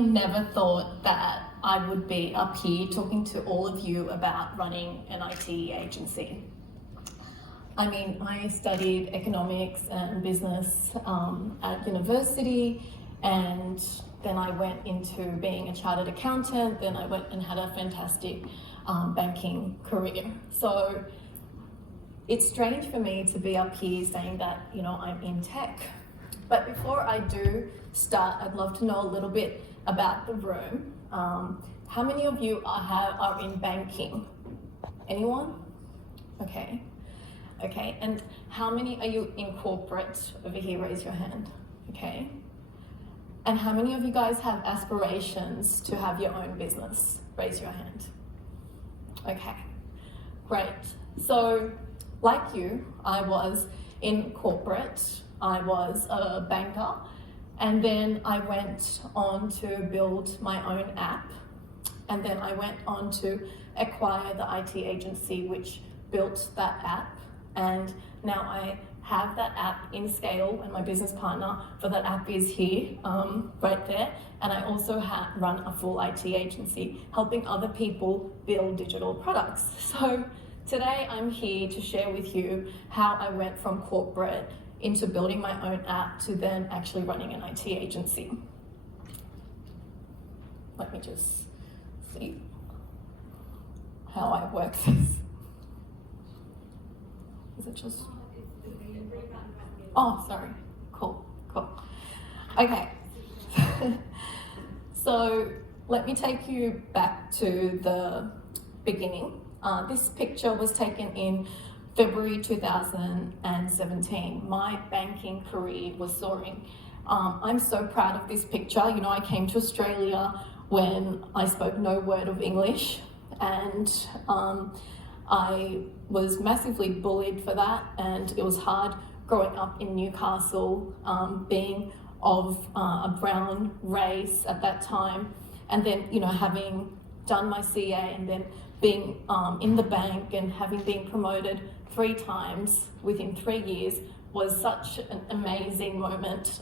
never thought that I would be up here talking to all of you about running an IT agency. I mean, I studied economics and business at university, and then I went into being a chartered accountant, then I went and had a fantastic banking career. So it's strange for me to be up here saying that, you know, I'm in tech. But before I do start, I'd love to know a little bit about the room. How many of you are in banking? Anyone? Okay. Okay, and how many are you in corporate? Over here, raise your hand. Okay. And how many of you guys have aspirations to have your own business? Raise your hand. Okay, great. So, like you, I was in corporate, I was a banker, and then I went on to build my own app, and then I went on to acquire the IT agency which built that app, and now I have that app in scale, and my business partner for that app is here, right there, and I also run a full IT agency, helping other people build digital products. So today I'm here to share with you how I went from corporate into building my own app to then actually running an IT agency. Let me just see how I work this. Is it just... Oh, sorry. Cool. Okay. So let me take you back to the beginning. This picture was taken in February 2017. My banking career was soaring. I'm so proud of this picture. You know, I came to Australia when I spoke no word of English, and I was massively bullied for that, and it was hard growing up in Newcastle, being of a brown race at that time, and then, you know, having done my CA and then being in the bank and having been promoted 3 times within 3 years was such an amazing moment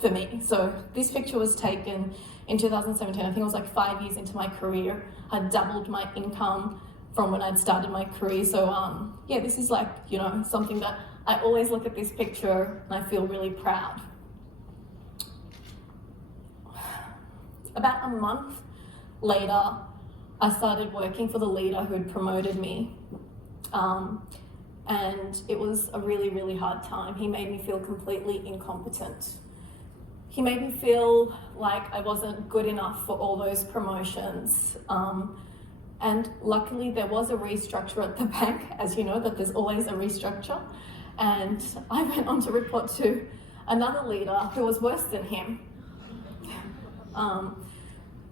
for me. So this picture was taken in 2017. I think it was like 5 years into my career. I'd doubled my income from when I'd started my career. So yeah, this is like, you know, something that I always look at this picture and I feel really proud. About a month later, I started working for the leader who had promoted me. And it was a really, really hard time. He made me feel completely incompetent. He made me feel like I wasn't good enough for all those promotions. And luckily there was a restructure at the bank, as you know, that there's always a restructure. And I went on to report to another leader who was worse than him,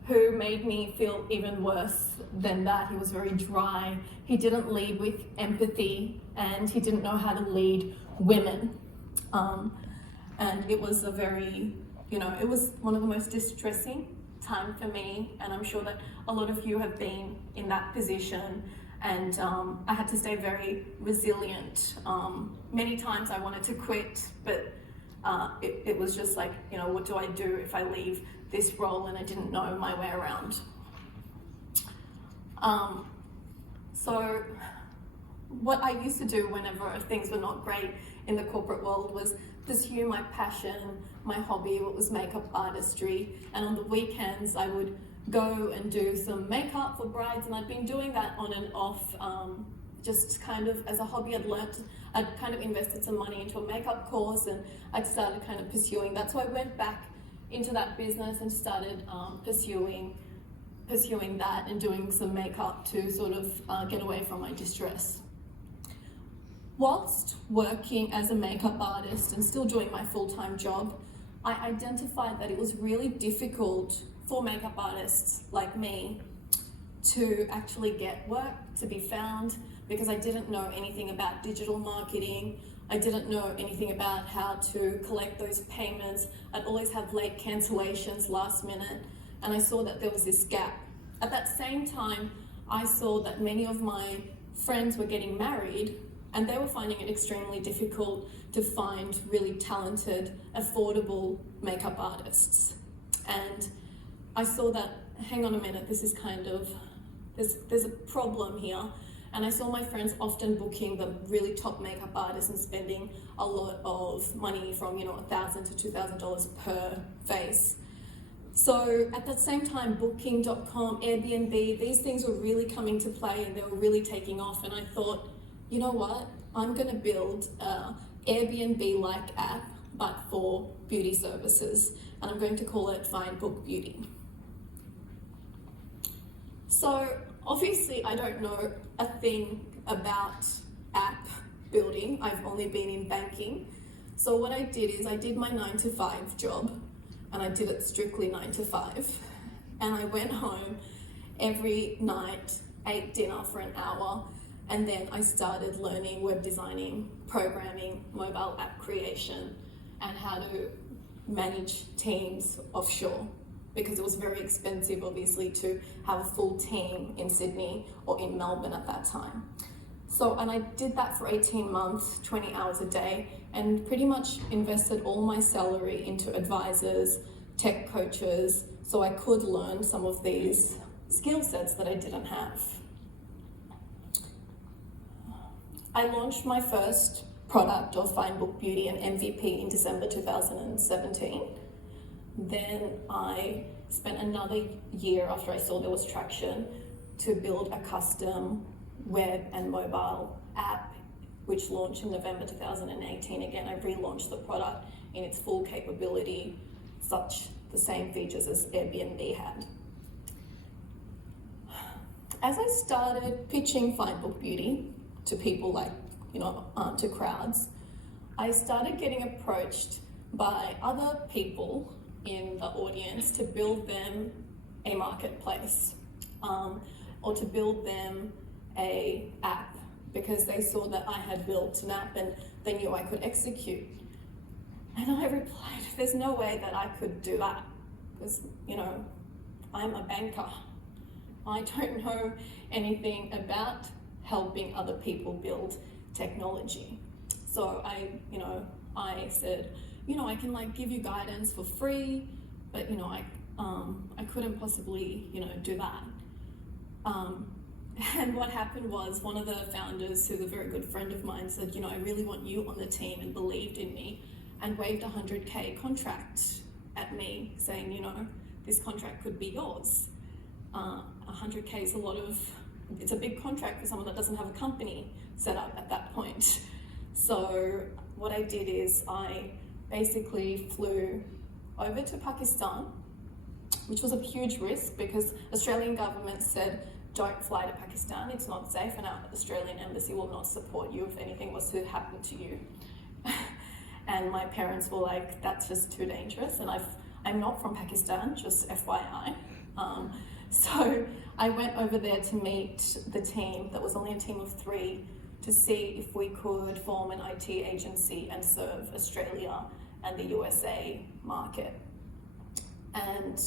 who made me feel even worse than that. He was very dry. He didn't lead with empathy, and he didn't know how to lead women. And it was a very, you know, it was one of the most distressing time for me, and I'm sure that a lot of you have been in that position, and I had to stay very resilient. Many times I wanted to quit, but it was just like, you know, what do I do if I leave this role, and I didn't know my way around. So what I used to do whenever things were not great in the corporate world was pursue my passion, my hobby, what was makeup artistry, and on the weekends I would go and do some makeup for brides, and I'd been doing that on and off, just kind of as a hobby. I'd kind of invested some money into a makeup course, and I'd started kind of pursuing that. So I went back into that business and started pursuing that and doing some makeup to sort of get away from my distress. Whilst working as a makeup artist and still doing my full-time job, I identified that it was really difficult for makeup artists like me to actually get work, to be found, because I didn't know anything about digital marketing. I didn't know anything about how to collect those payments. I'd always have late cancellations last minute, and I saw that there was this gap. At that same time, I saw that many of my friends were getting married, and they were finding it extremely difficult to find really talented, affordable makeup artists. And I saw that, hang on a minute, this is kind of, there's a problem here. And I saw my friends often booking the really top makeup artists and spending a lot of money from, $1,000 to $2,000 per face. So at the same time, Booking.com, Airbnb, these things were really coming to play and they were really taking off. And I thought, you know what? I'm going to build a Airbnb-like app, but for beauty services. And I'm going to call it Find Book Beauty. So obviously I don't know a thing about app building. I've only been in banking. So what I did is I did my 9-to-5 job, and I did it strictly 9 to 5. And I went home every night, ate dinner for an hour, and then I started learning web designing, programming, mobile app creation, and how to manage teams offshore, because it was very expensive, obviously, to have a full team in Sydney or in Melbourne at that time. So, and I did that for 18 months, 20 hours a day, and pretty much invested all my salary into advisors, tech coaches, so I could learn some of these skill sets that I didn't have. I launched my first product of Find Book Beauty, an MVP, in December 2017. Then I spent another year after I saw there was traction to build a custom web and mobile app, which launched in November 2018. Again, I relaunched the product in its full capability, such the same features as Airbnb had. As I started pitching Find Book Beauty to people like, to crowds, I started getting approached by other people in the audience to build them a marketplace, or to build them a app, because they saw that I had built an app and they knew I could execute. And I replied, there's no way that I could do that, because I'm a banker. I don't know anything about helping other people build technology. So I said, I can give you guidance for free, but I couldn't possibly do that. And what happened was, one of the founders, who's a very good friend of mine, said, I really want you on the team, and believed in me, and waved a $100K contract at me, saying, this contract could be yours. $100K is it's a big contract for someone that doesn't have a company set up at that point. So what I did is I basically flew over to Pakistan, which was a huge risk, because Australian government said, don't fly to Pakistan, it's not safe, and our Australian embassy will not support you if anything was to happen to you. And my parents were like, that's just too dangerous, and I'm not from Pakistan, just FYI. So I went over there to meet the team, that was only a team of 3, to see if we could form an IT agency and serve Australia and the USA market. And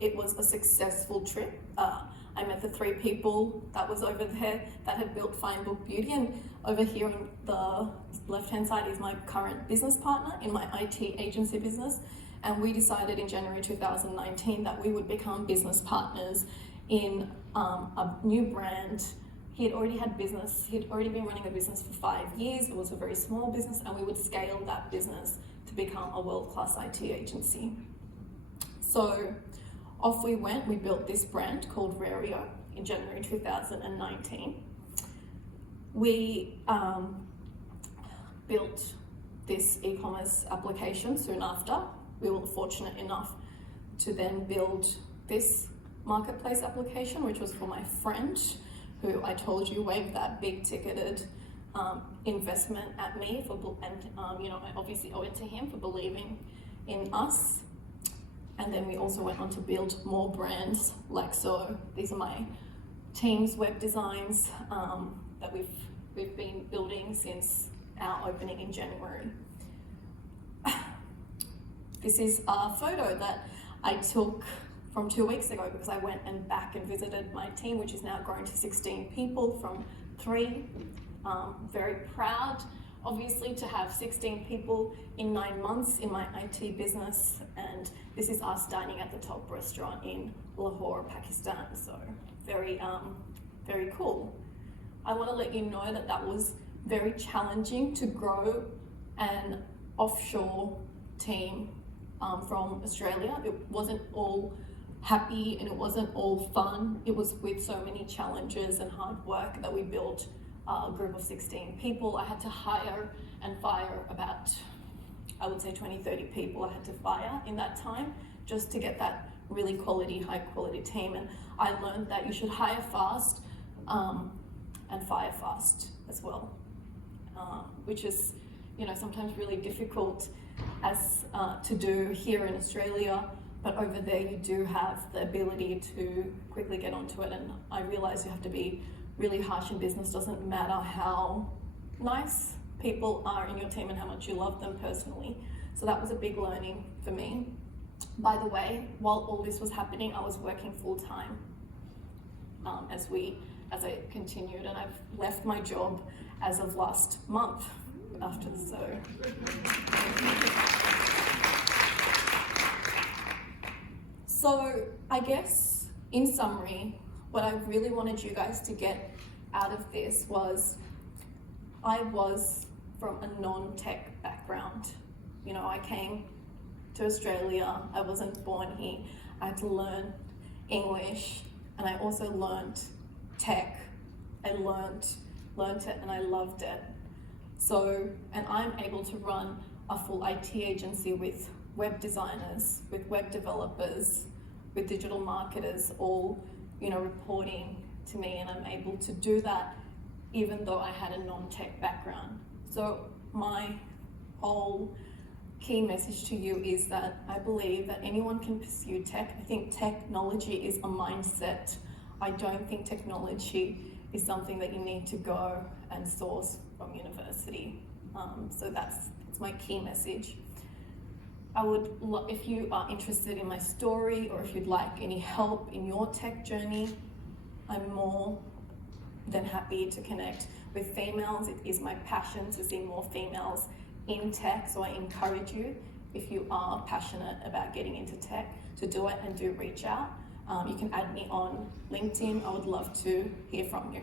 it was a successful trip. I met the 3 people that was over there that had built Find Book Beauty, and over here on the left-hand side is my current business partner in my IT agency business. And we decided in January 2019 that we would become business partners in a new brand. He had already had business, he'd already been running a business for 5 years. It was a very small business, and we would scale that business to become a world-class IT agency. So off we went. We built this brand called Rario in January 2019. We built this e-commerce application soon after. We were fortunate enough to then build this marketplace application, which was for my friend, who I told you waved that big ticketed investment at me I obviously owe it to him for believing in us. And then we also went on to build more brands like so. These are my team's web designs that we've been building since our opening in January. This is a photo that I took from 2 weeks ago, because I went back and visited my team, which is now grown to 16 people from 3. Very proud obviously to have 16 people in 9 months in my IT business, and this is us dining at the top restaurant in Lahore, Pakistan, so very, very cool. I want to let you know that that was very challenging to grow an offshore team from Australia. It wasn't all happy and it wasn't all fun. It was with so many challenges and hard work that we built a group of 16 people. I had to hire and fire about, I would say 20, 30 people I had to fire in that time just to get that really quality, high quality team. And I learned that you should hire fast and fire fast as well, which is, you know, sometimes really difficult as to do here in Australia, but over there you do have the ability to quickly get onto it. And I realize you have to be really harsh in business. Doesn't matter how nice people are in your team and how much you love them personally. So that was a big learning for me. By the way, while all this was happening, I was working full time as I continued, and I've left my job as of last month after the So I guess in summary, what I really wanted you guys to get out of this was I was from a non-tech background. You know, I came to Australia, I wasn't born here. I had to learn English, and I also learned tech. I learned it and I loved it. So, and I'm able to run a full IT agency with web designers, with web developers, with digital marketers, all, you know, reporting to me, and I'm able to do that even though I had a non-tech background. So my whole key message to you is that I believe that anyone can pursue tech. I think technology is a mindset. I don't think technology is something that you need to go and source from university. So that's my key message. I would, if you are interested in my story, or if you'd like any help in your tech journey, I'm more than happy to connect with females. It is my passion to see more females in tech, so I encourage you, if you are passionate about getting into tech, to do it and do reach out. You can add me on LinkedIn. I would love to hear from you.